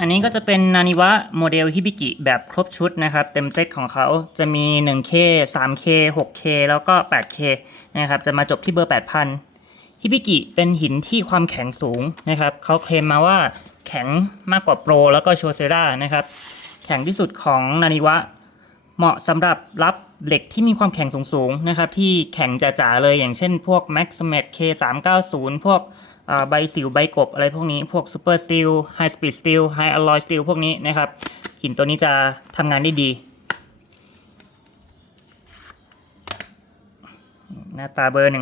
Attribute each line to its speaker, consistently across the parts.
Speaker 1: อันนี้ก็จะเป็นนานิวะโมเดลฮิบิกิแบบครบชุดนะครับ เต็มเซตของเขาจะมี 1K 3K 6K แล้วก็ 8K นะครับ จะมาจบที่เบอร์ 8,000ฮิบิกิเป็นหินที่ความแข็งสูงนะครับ เขาเคลมมาว่าแข็งมากกว่าโปรแล้วก็โชเซรานะครับ แข็งที่สุดของนานิวะ เหมาะสำหรับรับเหล็กที่มีความแข็งสูงๆนะครับ ที่แข็งจ๋าๆเลยอย่างเช่นพวก Max m a t K390 พวก ใบสิวใบกบอะไรพวกนี้พวก Super Steel High Speed Steel High Alloy Steel พวกนี้นะครับ หินตัวนี้จะทำงานได้ดี หน้าตาเบอร์1,000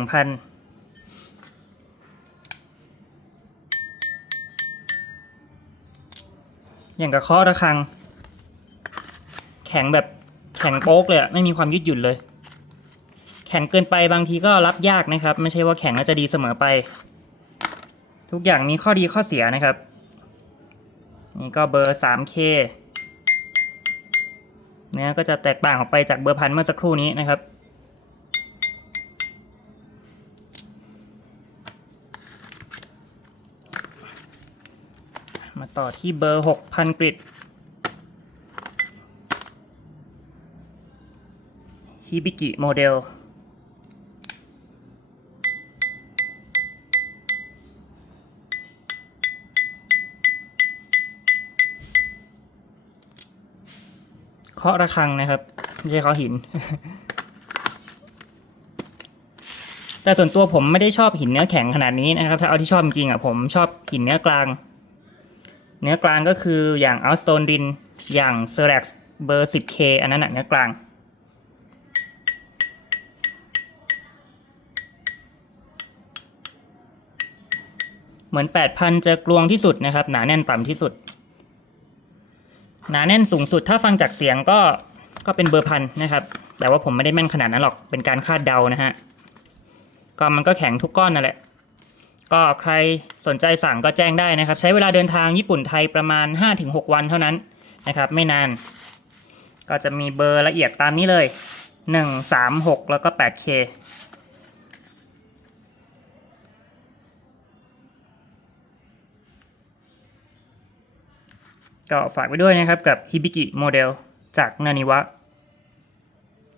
Speaker 1: อย่างกับเคาะระฆัง แข็งแบบแข็งโป๊กเลยไม่มีความยืดหยุ่นเลย แข็งเกินไปบางทีก็รับยากนะครับ ไม่ใช่ว่าแข็งแล้วจะดีเสมอไป ทุกอย่างมีข้อดีข้อเสียนะครับ นี่ก็เบอร์ 3K เนื้อก็จะแตกต่างออกไปจากเบอร์พันเมื่อสักครู่นี้นะครับ มาต่อที่เบอร์ 6,000 กริดฮิบิกิโมเดล เคาะระฆังนะครับ ไม่ใช่เคาะหิน แต่ส่วนตัวผมไม่ได้ชอบหินเนื้อแข็งขนาดนี้นะครับ ถ้าเอาที่ชอบจริงๆอะผมชอบหินเนื้อกลาง เนื้อกลางก็คืออย่างอัลสโตนดิน อย่างเซอร์เร็กเบอร์ 10K อันนั้นเนื้อกลางเหมือน 8,000 จะกลวงที่สุดนะครับ หนาแน่นต่ำที่สุด หนาแน่นสูงสุดถ้าฟังจากเสียงก็ก็เป็นเบอร์พันนะครับ แต่ว่าผมไม่ได้แม่นขนาดนั้นหรอกเป็นการคาดเดานะฮะก็มันก็แข็งทุกก้อนนั่นแหละ ก็ใครสนใจสั่งก็แจ้งได้นะครับ ใช้เวลาเดินทางญี่ปุ่นไทยประมาณ 5-6 วันเท่านั้นนะครับ ไม่นาน ก็จะมีเบอร์ละเอียดตามนี้เลย 1 3 6 แล้วก็ 8K ก็ฝากไว้ด้วยนะครับกับฮิบิกิโมเดลจากนานิวะ